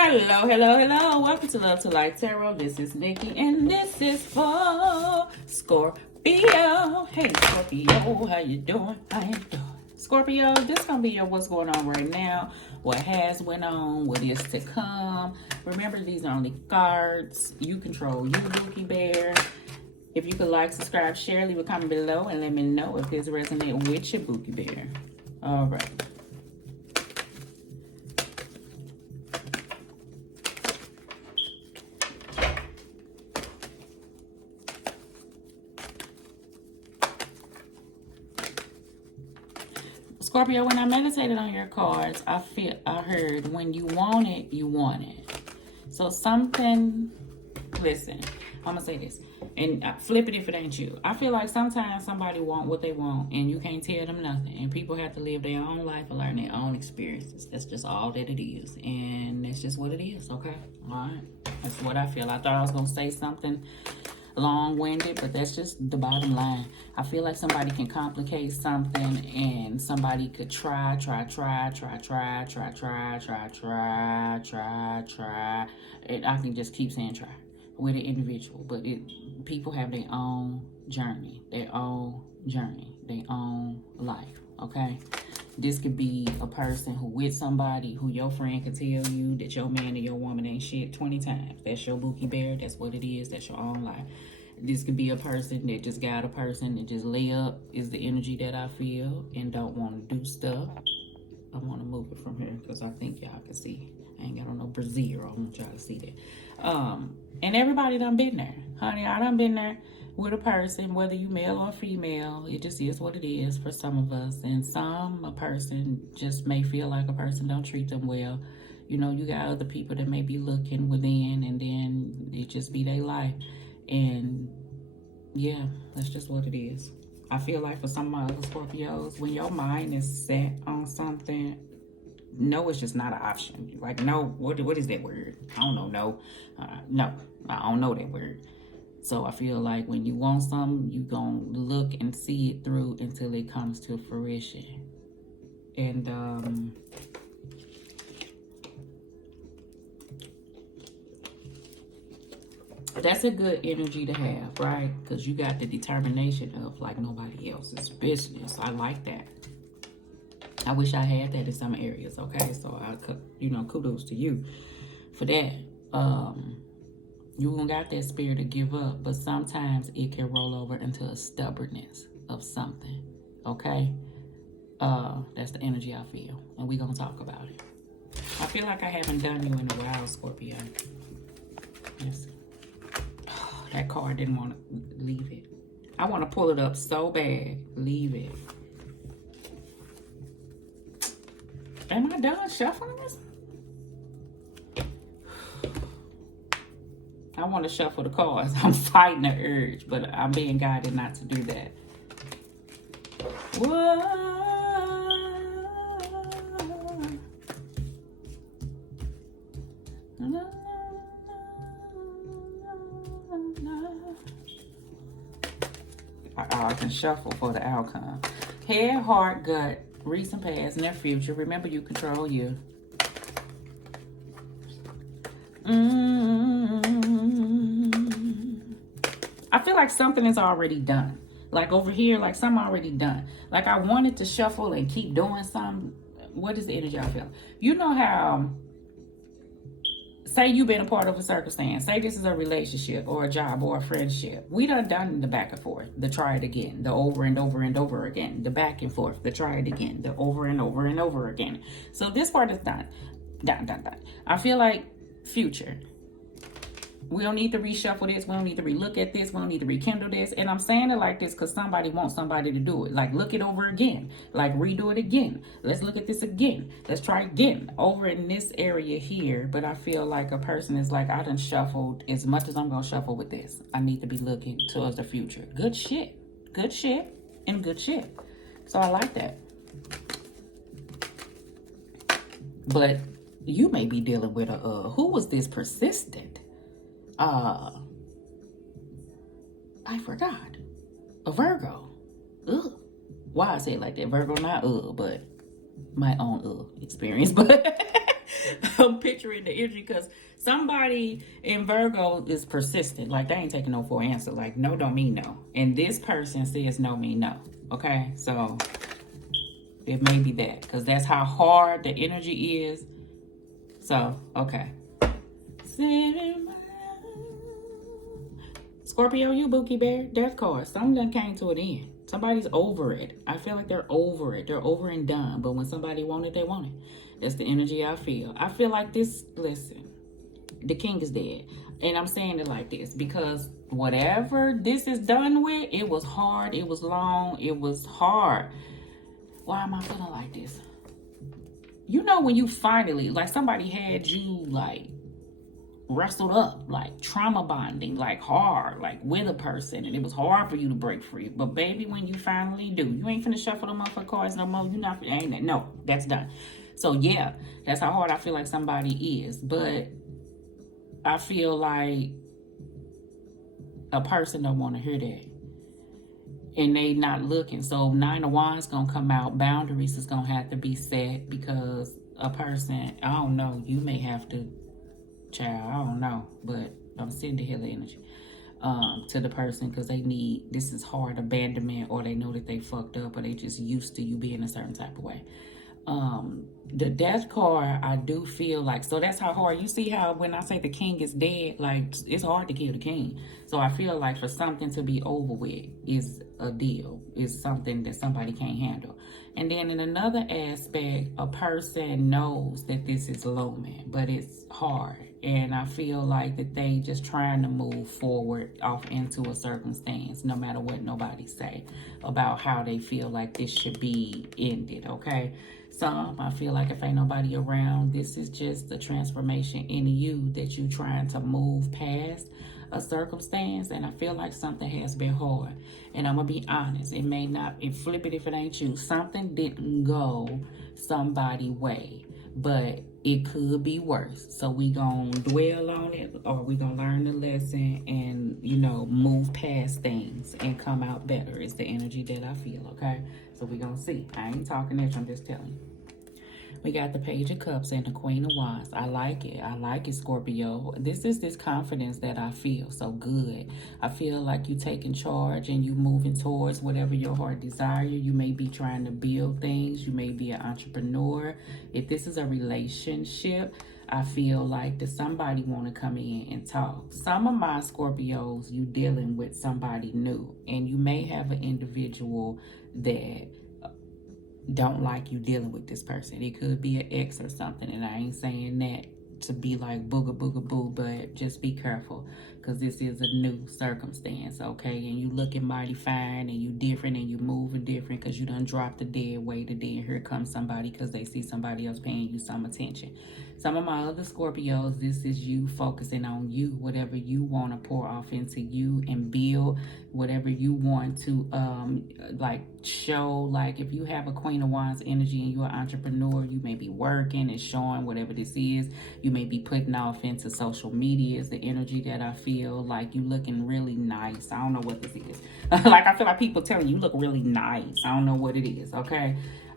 Hello. Welcome to Love to Light Tarot. This is Nikki, and this is for Scorpio. Hey, Scorpio, how you doing? Scorpio, this gonna be your what's going on right now, what has went on, what is to come. Remember, these are only cards. You control you, Bookie Bear. If you could like, subscribe, share, leave a comment below, and let me know if this resonates with your Bookie Bear. All right. Scorpio, when I meditated on your cards, I heard when you want it, you want it. So something, listen, I'm gonna say this, and flip it if it ain't you. I feel like sometimes somebody want what they want, and you can't tell them nothing. And people have to live their own life and learn their own experiences. That's just all that it is, and that's just what it is. Okay, all right. That's what I feel. I thought I was gonna say something long-winded, but that's just the bottom line. I feel like somebody can complicate something, and somebody could try, and I can just keep saying try with an individual, but people have their own journey, their own life. Okay, this could be a person who with somebody who your friend could tell you that your man or your woman ain't shit 20 times. That's your Bookie Bear. That's what it is. That's your own life. This could be a person that just got a person that just lay up, is the energy that I feel, and don't want to do stuff. I want to move it from here because I think y'all can see. I ain't got on no brassiere. I want y'all to see that. And everybody done been there. Honey, I done been there with a person, whether you male or female. It just is what it is for some of us. And a person just may feel like a person don't treat them well. You know, you got other people that may be looking within, and then it just be their life. And yeah, that's just what it is. I feel like for some of other Scorpios, when your mind is set on something, no, it's just not an option. Like, no, what is that word? I don't know. No, no, I don't know that word. So I feel like when you want something, you gonna look and see it through until it comes to fruition. And that's a good energy to have, right? Because you got the determination of like nobody else's business. I like that. I wish I had that in some areas, okay? So I could, kudos to you for that. You don't got that spirit to give up, but sometimes it can roll over into a stubbornness of something, okay? That's the energy I feel, and we're going to talk about it. I feel like I haven't done you in a while, Scorpio. Yes. Oh, that card didn't want to leave it. I want to pull it up so bad. Leave it. Am I done shuffling this? I want to shuffle the cards. I'm fighting the urge, but I'm being guided not to do that. Whoa. I can shuffle for the outcome. Head, heart, gut, recent past, near future. Remember, you control you. I feel like something is already done. Like over here, like something already done. Like I wanted to shuffle and keep doing something. What is the energy I feel? You know how, say you've been a part of a circumstance. Say this is a relationship or a job or a friendship. We done the back and forth, the try it again, the over and over and over again, the back and forth, the try it again, the over and over and over again. So this part is done. Done. I feel like future. We don't need to reshuffle this. We don't need to relook at this. We don't need to rekindle this. And I'm saying it like this because somebody wants somebody to do it. Like, look it over again. Like, redo it again. Let's look at this again. Let's try again. Over in this area here. But I feel like a person is like, I done shuffled as much as I'm going to shuffle with this. I need to be looking towards the future. Good shit. Good shit. And good shit. So I like that. But you may be dealing with a, who was this persistent? I forgot. A Virgo. Ugh. Why I say it like that? Virgo, not but my own experience. But I'm picturing the energy because somebody in Virgo is persistent. Like, they ain't taking no for an answer. Like, no don't mean no. And this person says no mean no. Okay? So, it may be that. Because that's how hard the energy is. So, okay. Scorpio, you Bookie Bear. Death card. Something came to an end. Somebody's over it. I feel like they're over it. They're over and done. But when somebody want it, they want it. That's the energy I feel. I feel like this, listen, the king is dead. And I'm saying it like this because whatever this is done with, it was hard. It was long. It was hard. Why am I feeling like this? You know when you finally, like somebody had you like wrestled up, like trauma bonding, like hard, like with a person, and it was hard for you to break free. But baby, when you finally do, you ain't finna shuffle them motherfucking cards no more. You not, ain't that? No, that's done. So yeah, that's how hard I feel like somebody is. But I feel like a person don't want to hear that. And they not looking. So 9 of Wands gonna come out. Boundaries is gonna have to be set because a person, I don't know, you may have to, child, I don't know, but I'm sending the healer energy to the person because they need, this is hard abandonment, or they know that they fucked up, or they just used to you being a certain type of way. The death card, I do feel like, so that's how hard, you see how when I say the king is dead, like it's hard to kill the king. So I feel like for something to be over with is a deal, is something that somebody can't handle. And then in another aspect, a person knows that this is looming, but it's hard. And I feel like that they just trying to move forward off into a circumstance, no matter what nobody say about how they feel like this should be ended, okay? Some, I feel like if ain't nobody around, this is just the transformation in you that you trying to move past a circumstance. And I feel like something has been hard. And I'm going to be honest, it may not, it flip it if it ain't you. Something didn't go somebody's way, but it could be worse. So we gonna dwell on it, or we gonna learn the lesson and, you know, move past things and come out better. It's the energy that I feel, okay? So we gonna see. I ain't talking at you, I'm just telling you. We got the Page of Cups and the Queen of Wands. I like it. I like it, Scorpio. This is this confidence that I feel so good. I feel like you taking charge and you moving towards whatever your heart desire. You may be trying to build things. You may be an entrepreneur. If this is a relationship, I feel like that somebody want to come in and talk. Some of my Scorpios, you dealing with somebody new. And you may have an individual that don't like you dealing with this person. It could be an ex or something, and I ain't saying that to be like booga booga boo, but just be careful because this is a new circumstance, okay? And you looking mighty fine, and you different, and you moving different because you done dropped the dead weight, and then here comes somebody because they see somebody else paying you some attention. Some of my other Scorpios, this is you focusing on you, whatever you want to pour off into you and build, whatever you want to like show. Like if you have a Queen of Wands energy and you're an entrepreneur, you may be working and showing whatever this is. You may be putting off into social media is the energy that I feel. Like you looking really nice. I don't know what this is. Like I feel like people telling you look really nice. I don't know what it is, okay?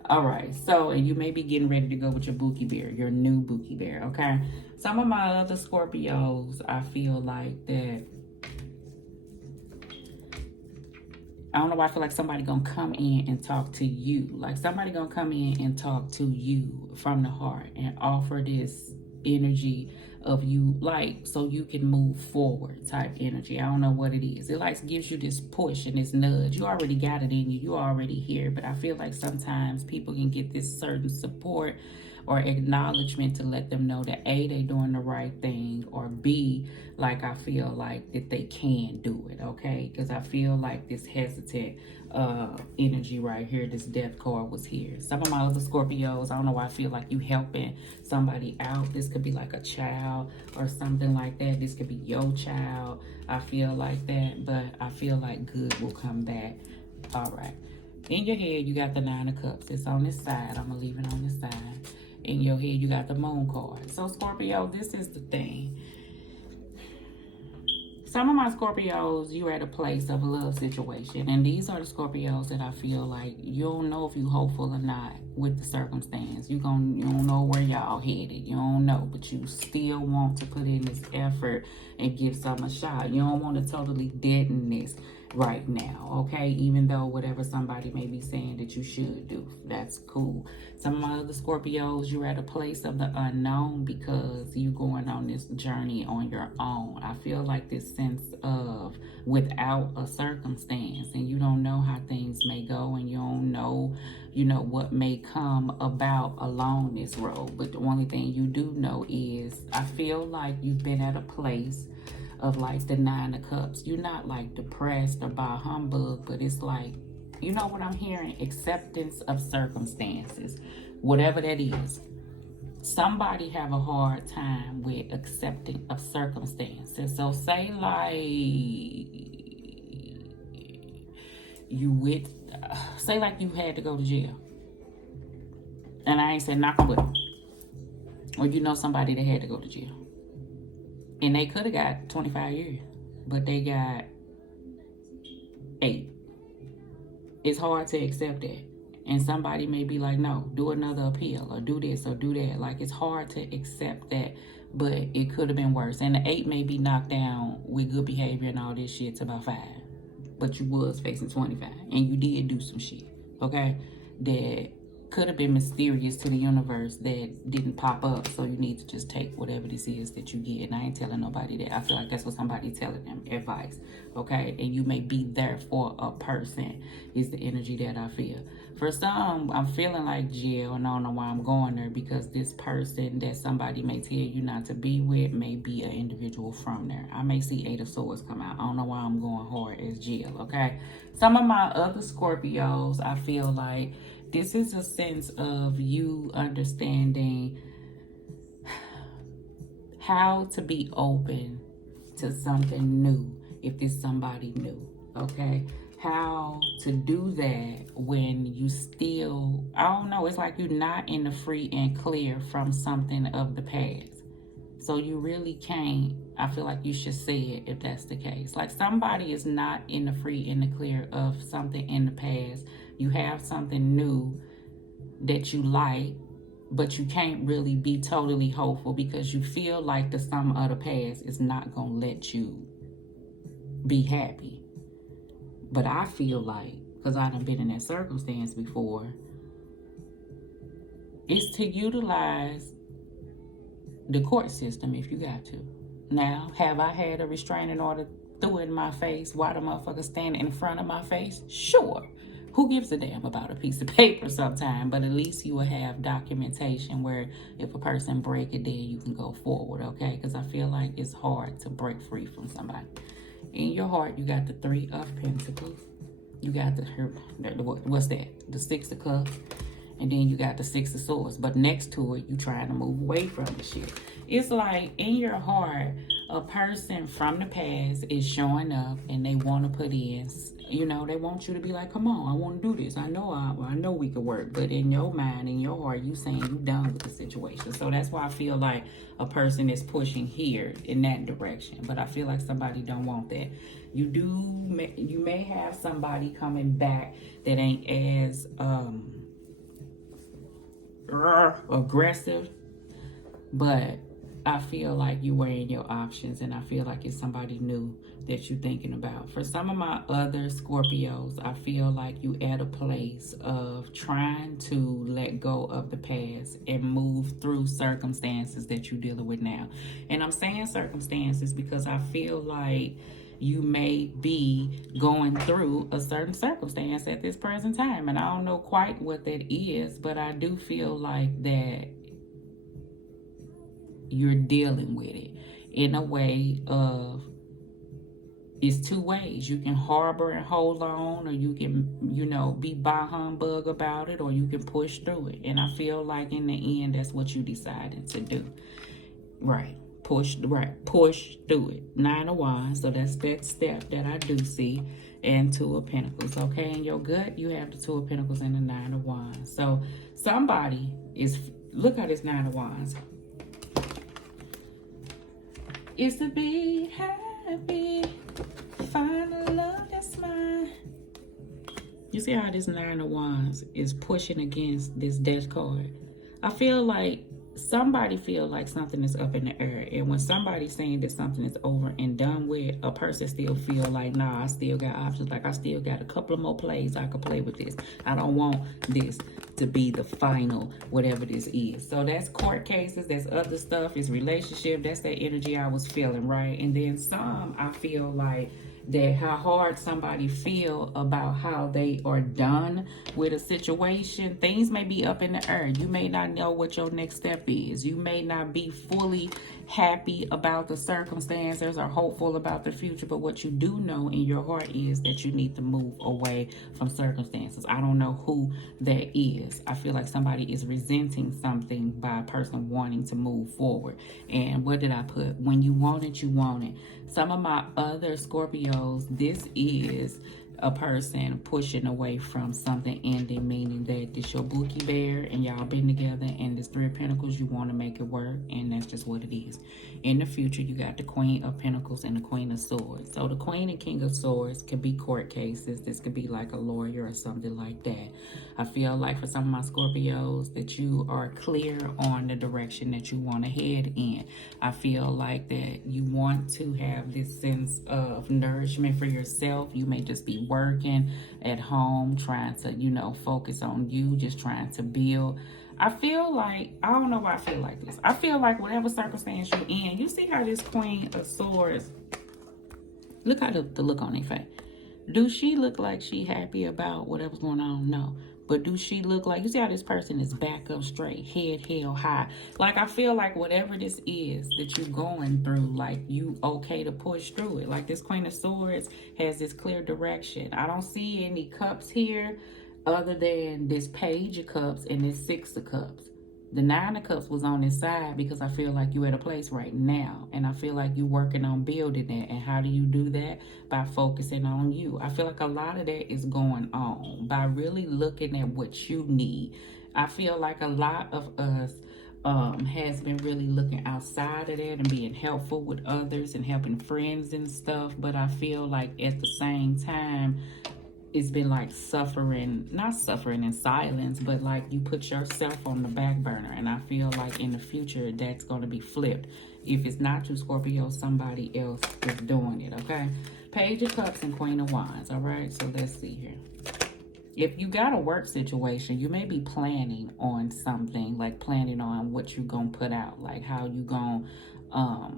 All right, so, and you may be getting ready to go with your Bookie Bear, your new Bookie Bear, okay? Some of my other Scorpios, I feel like that, I don't know why I feel like somebody gonna come in and talk to you. Like somebody gonna come in and talk to you from the heart and offer this energy of you, like, so you can move forward type energy. I don't know what it is. It like gives you this push and this nudge. You already got it in you. You already here. But I feel like sometimes people can get this certain support or acknowledgement to let them know that A, they doing the right thing, or B, like I feel like that they can do it, okay? Because I feel like this hesitant energy right here, this death card was here. Some of my other Scorpios, I don't know why I feel like you helping somebody out. This could be like a child or something like that. This could be your child. I feel like that, but I feel like good will come back. All right. In your head, you got the 9 of Cups. It's on this side. I'm going to leave it on this side. In your head, you got the Moon card. So, Scorpio, this is the thing. Some of my Scorpios, you're at a place of a love situation. And these are the Scorpios that I feel like you don't know if you're hopeful or not with the circumstance. You don't know where y'all headed. You don't know. But you still want to put in this effort and give some a shot. You don't want to totally deaden this right now, okay? Even though whatever somebody may be saying that you should do, that's cool. Some of my other Scorpios, you're at a place of the unknown because you're going on this journey on your own. I feel like this sense of without a circumstance, and you don't know how things may go, and you don't know, what may come about along this road. But the only thing you do know is I feel like you've been at a place of like the 9 of Cups. You're not like depressed or by humbug, but it's like, you know what I'm hearing? Acceptance of circumstances, whatever that is. Somebody have a hard time with accepting of circumstances. So say like say like you had to go to jail. And I ain't saying knock on wood. Or you know somebody that had to go to jail. And they could have got 25 years, but they got 8. It's hard to accept that. And somebody may be like, no, do another appeal or do this or do that. Like, it's hard to accept that, but it could have been worse. And the 8 may be knocked down with good behavior and all this shit to about 5. But you was facing 25 and you did do some shit, okay? That could have been mysterious to the universe that didn't pop up. So you need to just take whatever this is that you get. And I ain't telling nobody that. I feel like that's what somebody telling them, advice, okay? And you may be there for a person is the energy that I feel. For some, I'm feeling like jail, and I don't know why I'm going there, because this person that somebody may tell you not to be with may be an individual from there. I may see 8 of Swords come out. I don't know why I'm going hard as jail, okay? Some of my other Scorpios, I feel like this is a sense of you understanding how to be open to something new if it's somebody new, okay? How to do that when you still, I don't know, it's like you're not in the free and clear from something of the past. So you really can't, I feel like you should say it if that's the case. Like somebody is not in the free and the clear of something in the past. You have something new that you like, but you can't really be totally hopeful because you feel like the sum of the past is not going to let you be happy. But I feel like, because I done been in that circumstance before, it's to utilize the court system if you got to. Now, have I had a restraining order threw in my face while the motherfucker standing in front of my face? Sure. Who gives a damn about a piece of paper sometime? But at least you will have documentation where if a person break it, then you can go forward, okay? Because I feel like it's hard to break free from somebody. In your heart, you got the 3 of Pentacles. You got what's that? The 6 of Cups. And then you got the 6 of Swords. But next to it, you trying to move away from the shit. It's like in your heart, a person from the past is showing up and they want to put in, they want you to be like, come on, I want to do this. I know we could work. But in your mind, in your heart, you saying you done with the situation. So that's why I feel like a person is pushing here in that direction. But I feel like somebody don't want that. You may have somebody coming back that ain't as aggressive, but I feel like you weighing your options, and I feel like it's somebody new that you're thinking about. For some of my other Scorpios, I feel like you at a place of trying to let go of the past and move through circumstances that you're dealing with now. And I'm saying circumstances because I feel like you may be going through a certain circumstance at this present time. And I don't know quite what that is, but I do feel like that you're dealing with it in a way of, it's 2 ways. You can harbor and hold on, or you can, be bah humbug about it, or you can push through it. And I feel like in the end, that's what you decided to do. Right. Push through it. 9 of Wands. So that's that step that I do see. And 2 of Pentacles. Okay. In your gut, you have the 2 of Pentacles and the 9 of Wands. So somebody is, look at this 9 of Wands. It's to be happy. happy. Find the love that's mine. You see how this Nine of Wands is pushing against this Death card? I feel like somebody feel like something is up in the air. And when somebody's saying that something is over and done with, a person still feel like, nah, I still got options. Like, I still got a couple of more plays I could play with this. I don't want this to be the final, whatever this is. So that's court cases. That's other stuff. It's relationship. That's that energy I was feeling, right? And then some, I feel like, that how hard somebody feel about how they are done with a situation. Things may be up in the air. You may not know what your next step is. You may not be fully happy about the circumstances or hopeful about the future, but what you do know in your heart is that you need to move away from circumstances. I don't know who that is. I feel like somebody is resenting something by a person wanting to move forward. And what did I put? When you want it, you want it. Some of my other Scorpios, this is a person pushing away from something ending, meaning that this your Bookie Bear and y'all been together, and this Three of Pentacles, you want to make it work, and that's just what it is. In the future, you got the Queen of Pentacles and the Queen of Swords. So the Queen and King of Swords could be court cases. This could be like a lawyer or something like that. I feel like for some of my Scorpios that you are clear on the direction that you want to head in. I feel like that you want to have this sense of nourishment for yourself. You may just be working at home, trying to, you know, focus on you, just trying to build. I feel like, I don't know why I feel like this. I feel like whatever circumstance you're in, you see how this Queen of Swords, look how the look on their face. Do she look like she happy about whatever's going on? No. But do she look like, you see how this person is back up straight, head held high? Like, I feel like whatever this is that you're going through, like, you okay to push through it. Like, this Queen of Swords has this clear direction. I don't see any cups here other than this Page of Cups and this Six of Cups. The Nine of Cups was on this side because I feel like you're at a place right now. And I feel like you're working on building it. And how do you do that? By focusing on you. I feel like a lot of that is going on by really looking at what you need. I feel like a lot of us has been really looking outside of that and being helpful with others and helping friends and stuff. But I feel like at the same time, it's been like suffering, not suffering in silence, but like you put yourself on the back burner. And I feel like in the future, that's going to be flipped. If it's not you, Scorpio, somebody else is doing it, okay? Page of Cups and Queen of Wands, all right? So let's see here. If you got a work situation, you may be planning on something, like planning on what you're going to put out, like how you going to,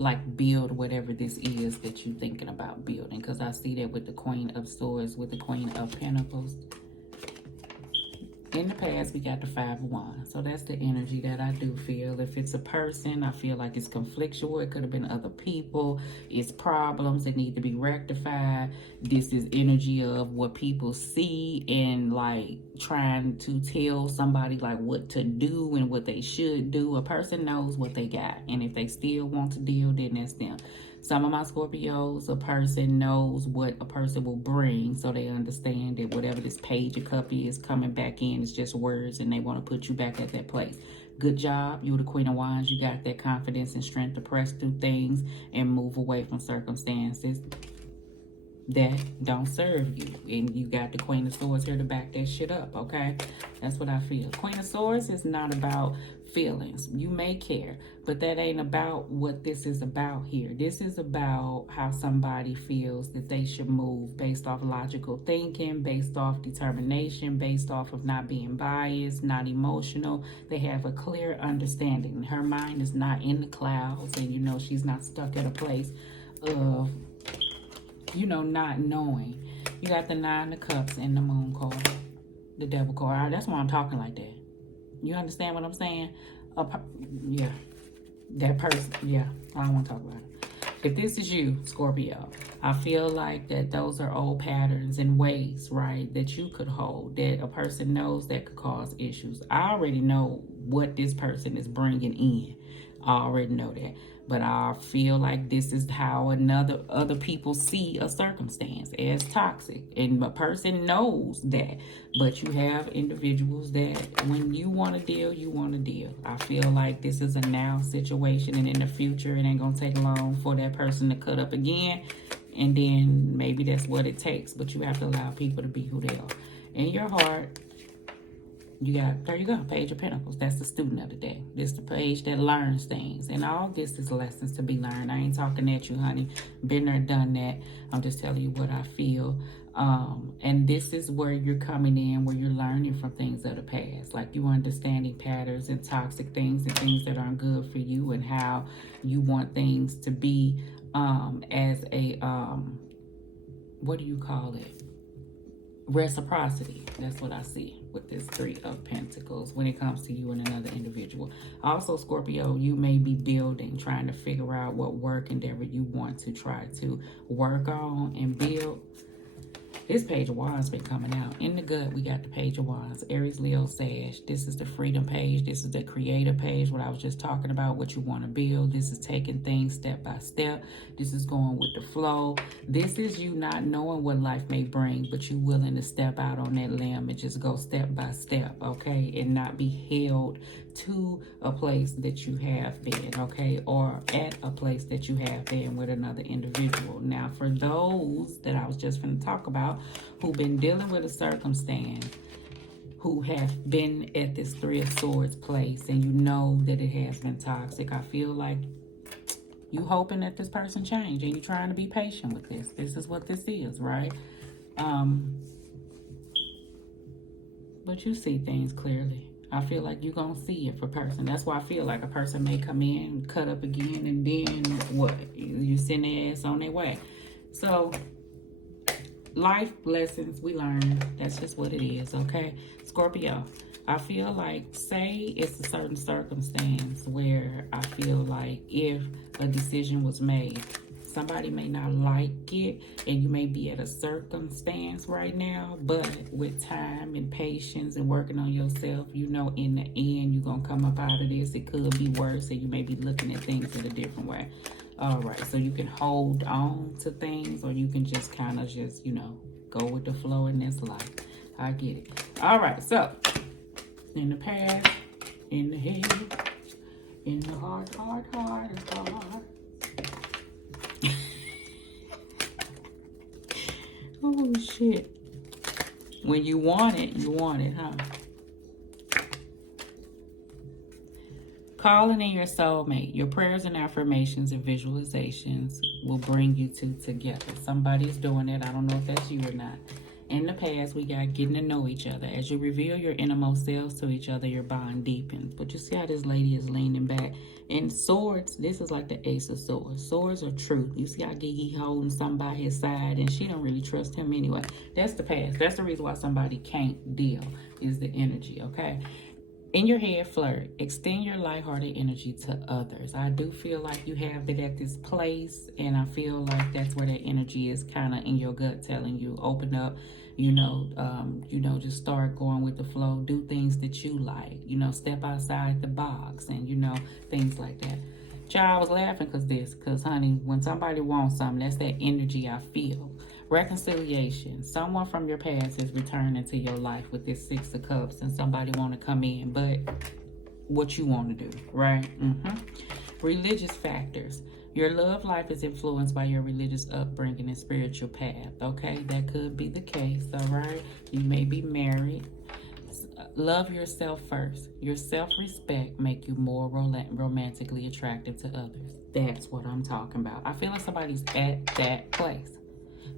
like build whatever this is that you're thinking about building. Because I see that with the Queen of Swords, with the Queen of Pentacles. In the past, we got the Five of Wands. So that's the energy that I do feel. If it's a person, I feel like it's conflictual. It could have been other people. It's problems that need to be rectified. This is energy of what people see and like trying to tell somebody like what to do and what they should do. A person knows what they got. And if they still want to deal, then that's them. Some of my Scorpios, a person knows what a person will bring, so they understand that whatever this Page of Cup is coming back in is just words, and they want to put you back at that place. Good job. You're the Queen of Wands. You got that confidence and strength to press through things and move away from circumstances that don't serve you. And you got the Queen of Swords here to back that shit up, okay? That's what I feel. Queen of Swords is not about feelings. You may care, but that ain't about what this is about here. This is about how somebody feels that they should move based off logical thinking, based off determination, based off of not being biased, not emotional. They have a clear understanding. Her mind is not in the clouds, and you know she's not stuck at a place of, you know, not knowing. You got the Nine of Cups and the Moon card, the Devil card. That's why I'm talking like that. You understand what I'm saying? Yeah, that person. Yeah, I don't want to talk about it. If this is you, Scorpio, I feel like that those are old patterns and ways, right, that you could hold, that a person knows that could cause issues. I already know what this person is bringing in. I already know that. But I feel like this is how other people see a circumstance as toxic. And a person knows that. But you have individuals that when you want to deal, you want to deal. I feel like this is a now situation, and in the future, it ain't going to take long for that person to cut up again. And then maybe that's what it takes. But you have to allow people to be who they are. In your heart, there you go, Page of Pentacles. That's the student of the day. This is the page that learns things. And all this is lessons to be learned. I ain't talking at you, honey. Been there, done that. I'm just telling you what I feel. And this is where you're coming in, where you're learning from things of the past. Like you understanding patterns and toxic things and things that aren't good for you, and how you want things to be as a, what do you call it? Reciprocity. That's what I see with this Three of Pentacles when it comes to you and another individual. Also, Scorpio, you may be building, trying to figure out what work endeavor you want to try to work on and build. This Page of Wands been coming out. In the gut, we got the Page of Wands. Aries, Leo, Sag. This is the freedom page. This is the creative page, what I was just talking about, what you want to build. This is taking things step by step. This is going with the flow. This is you not knowing what life may bring, but you willing to step out on that limb and just go step by step, okay? And not be held to a place that you have been, okay? Or at a place that you have been with another individual. Now, for those that I was just going to talk about, who've been dealing with a circumstance, who have been at this Three of Swords place, and you know that it has been toxic, I feel like you hoping that this person change, and you trying to be patient with this. This is what this is, right? But you see things clearly. I feel like you're going to see it for person. That's why I feel like a person may come in, cut up again, and then what? You send their ass on their way. So, life lessons we learn. That's just what it is, okay? Scorpio, I feel like, say it's a certain circumstance where I feel like if a decision was made, somebody may not like it, and you may be at a circumstance right now, but with time and patience and working on yourself, you know in the end you're going to come up out of this. It could be worse, and you may be looking at things in a different way. All right, so you can hold on to things, or you can just kind of just, you know, go with the flow in this life. I get it. All right, so in the past, in the head, in the heart. Oh, shit. When you want it, huh? Calling in your soulmate. Your prayers and affirmations and visualizations will bring you two together. Somebody's doing it. I don't know if that's you or not. In the past, we got getting to know each other. As you reveal your innermost selves to each other, your bond deepens. But you see how this lady is leaning back. And swords, this is like the Ace of Swords. Swords are truth. You see how he holding something by his side, and she don't really trust him anyway. That's the past. That's the reason why somebody can't deal, is the energy, okay? In your head, flirt. Extend your lighthearted energy to others. I do feel like you have it at this place, and I feel like that's where that energy is kind of in your gut telling you, open up, just start going with the flow. Do things that you like, step outside the box, and, things like that. Child, I was laughing because, honey, when somebody wants something, that's that energy I feel. Reconciliation. Someone from your past is returning to your life with this Six of Cups, and somebody want to come in, but what you want to do, right? Religious factors. Your love life is influenced by your religious upbringing and spiritual path, okay? That could be the case, all right? You may be married. Love yourself first. Your self-respect make you more romantically attractive to others. That's what I'm talking about. I feel like somebody's at that place.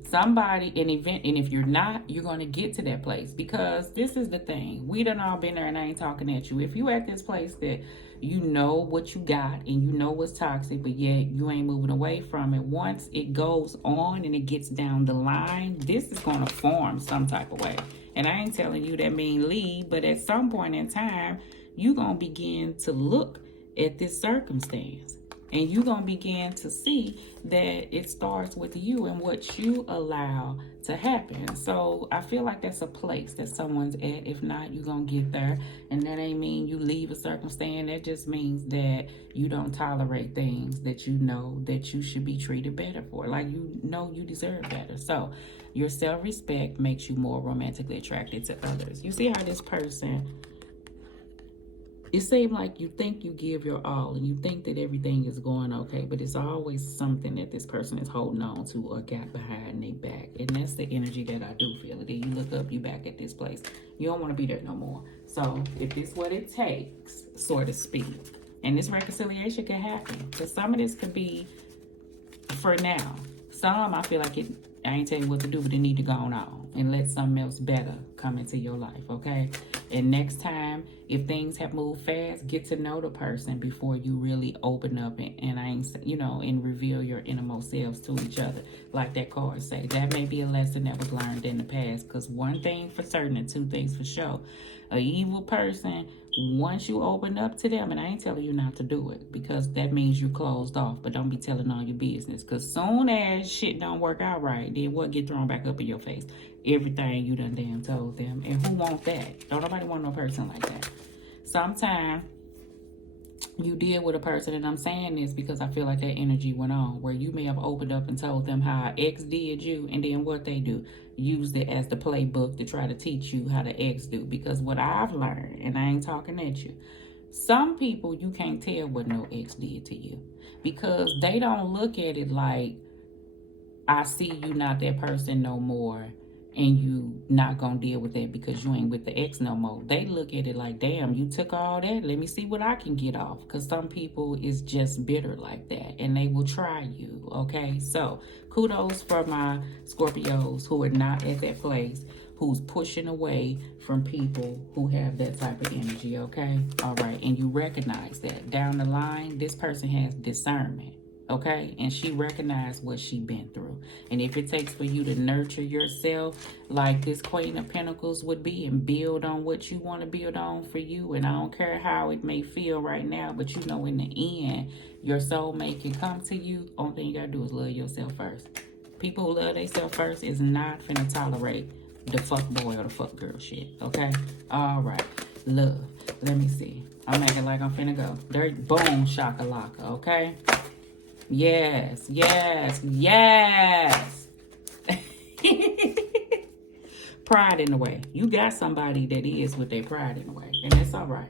Somebody, an event, and if you're not, you're going to get to that place, because this is the thing. We done all been there, and I ain't talking at you. If you at this place that you know what you got and you know what's toxic, but yet you ain't moving away from it, once it goes on and it gets down the line, this is going to form some type of way. And I ain't telling you that mean leave, but at some point in time, you're going to begin to look at this circumstance. And you're going to begin to see that it starts with you and what you allow to happen. So I feel like that's a place that someone's at. If not, you're going to get there. And that ain't mean you leave a circumstance. That just means that you don't tolerate things that you know that you should be treated better for. Like, you know you deserve better. So your self-respect makes you more romantically attracted to others. You see how this person, it seems like you think you give your all and you think that everything is going okay, but it's always something that this person is holding on to or got behind their back. And that's the energy that I do feel. That you look up, you back at this place. You don't want to be there no more. So if this is what it takes, so to speak, and this reconciliation can happen. Because some of this could be for now. Some, I feel like I ain't tell you what to do, but it need to go on and let something else better come into your life, okay? And next time, if things have moved fast, get to know the person before you really open up and reveal your innermost selves to each other. Like that card say, that may be a lesson that was learned in the past. Because one thing for certain and two things for sure. An evil person, once you open up to them, and I ain't telling you not to do it, because that means you're closed off, but don't be telling all your business. Because soon as shit don't work out right, then what get thrown back up in your face? Everything you done damn told them. And who want that? Don't nobody want no person like that. Sometimes you deal with a person, and I'm saying this because I feel like that energy went on, where you may have opened up and told them how an ex did you, and then what they do, used it as the playbook to try to teach you how the ex do. Because what I've learned, and I ain't talking at you, some people you can't tell what no ex did to you, because they don't look at it like, I see you not that person no more, and you not gonna deal with that because you ain't with the ex no more. They look at it like, damn, you took all that, let me see what I can get off. Because some people is just bitter like that, and they will try you, okay? So kudos for my Scorpios who are not at that place, who's pushing away from people who have that type of energy, okay? All right, and you recognize that down the line, this person has discernment. Okay, and she recognized what she been through. And if it takes for you to nurture yourself like this Queen of Pentacles would be, and build on what you want to build on for you, and I don't care how it may feel right now, but you know in the end, your soulmate can come to you. Only thing you got to do is love yourself first. People who love themselves first is not finna tolerate the fuck boy or the fuck girl shit, okay? All right, love. Let me see. I'm acting like I'm finna go. Dirt, boom, shakalaka, okay? Yes, yes, yes. Pride in the way. You got somebody that is with their pride in the way, and that's all right.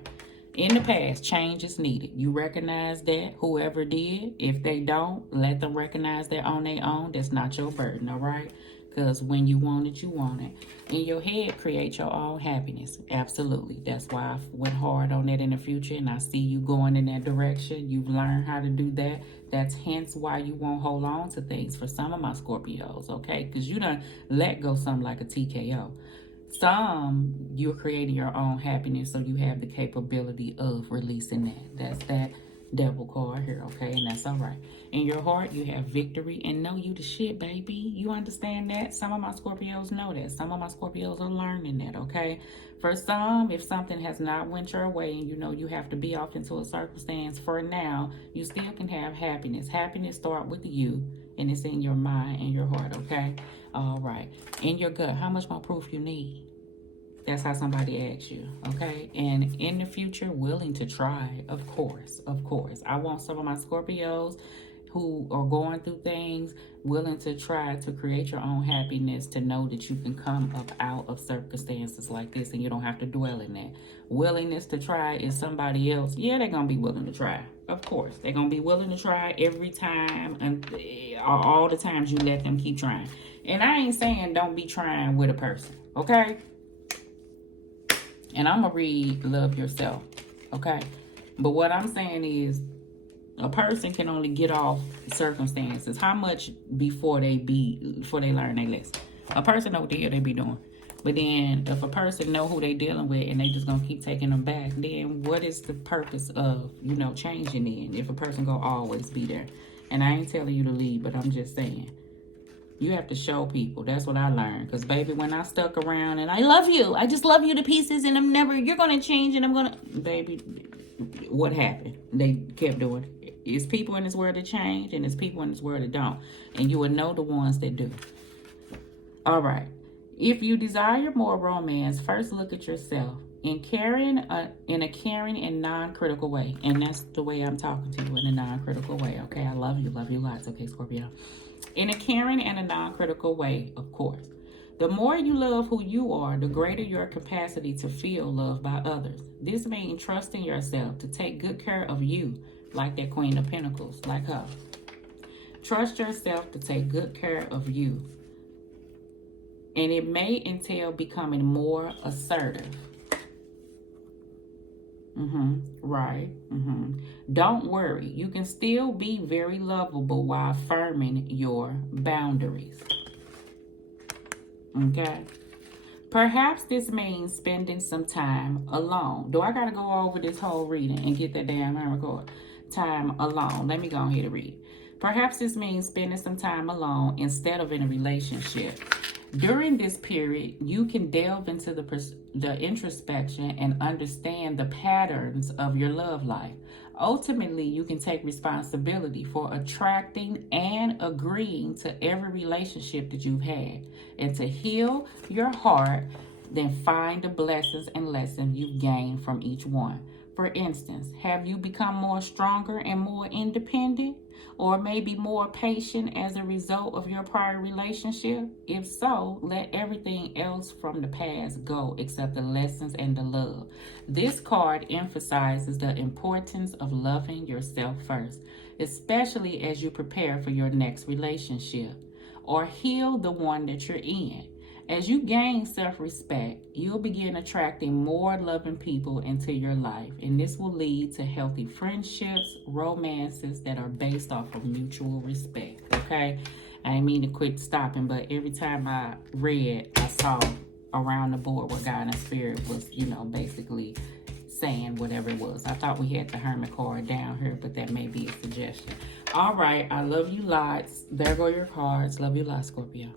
In the past, change is needed. You recognize that, whoever did. If they don't, let them recognize that on their own. That's not your burden, all right? Because when you want it, you want it. In your head, create your own happiness. Absolutely. That's why I went hard on that in the future, and I see you going in that direction. You've learned how to do that. That's hence why you won't hold on to things for some of my Scorpios, okay? Because you done let go something like a TKO. Some, you're creating your own happiness, so you have the capability of releasing that. That's that devil card here, okay? And that's all right. In your heart, you have victory, and know you the shit, baby. You understand that? Some of my Scorpios know that. Some of my Scorpios are learning that, okay? For some, if something has not went your way and you know you have to be off into a circumstance for now, you still can have happiness. Happiness start with you, and it's in your mind and your heart, okay? All right. In your gut, how much more proof you need? That's how somebody asks you, okay? And in the future, willing to try, of course, of course. I want some of my Scorpios who are going through things, willing to try to create your own happiness, to know that you can come up out of circumstances like this and you don't have to dwell in that. Willingness to try is somebody else. Yeah, they're going to be willing to try. Of course. They're going to be willing to try every time, and all the times you let them keep trying. And I ain't saying don't be trying with a person, okay? And I'm going to read Love Yourself, okay? But what I'm saying is, a person can only get off circumstances. How much before they learn their lesson? A person know what the hell they be doing. But then if a person know who they dealing with and they just going to keep taking them back, then what is the purpose of, changing in if a person going to always be there? And I ain't telling you to leave, but I'm just saying. You have to show people. That's what I learned. Because, baby, when I stuck around and I love you. I just love you to pieces and you're going to change and I'm going to... Baby, what happened? They kept doing it. It's people in this world that change, and it's people in this world that don't. And you will know the ones that do. All right. If you desire more romance, first look at yourself in a caring and non-critical way. And that's the way I'm talking to you, in a non-critical way. Okay, I love you lots. Okay, Scorpio. In a caring and a non-critical way, of course. The more you love who you are, the greater your capacity to feel loved by others. This means trusting yourself to take good care of you, like that Queen of Pentacles, like her. Trust yourself to take good care of you. And it may entail becoming more assertive. Right. Don't worry. You can still be very lovable while affirming your boundaries. Okay. Perhaps this means spending some time alone. Do I got to go over this whole reading and get that damn record? Time alone. Let me go ahead and read. Perhaps this means spending some time alone instead of in a relationship. During this period, you can delve into the introspection and understand the patterns of your love life. Ultimately, you can take responsibility for attracting and agreeing to every relationship that you've had. And to heal your heart, then find the blessings and lessons you've gained from each one. For instance, have you become more stronger and more independent? Or maybe more patient as a result of your prior relationship? If so, let everything else from the past go except the lessons and the love. This card emphasizes the importance of loving yourself first, especially as you prepare for your next relationship or heal the one that you're in. As you gain self-respect, you'll begin attracting more loving people into your life, and this will lead to healthy friendships, romances that are based off of mutual respect, okay? I didn't mean to quit stopping, but every time I read, I saw around the board what God and Spirit was, basically saying whatever it was. I thought we had the Hermit card down here, but that may be a suggestion. All right, I love you lots. There go your cards. Love you lots, Scorpio.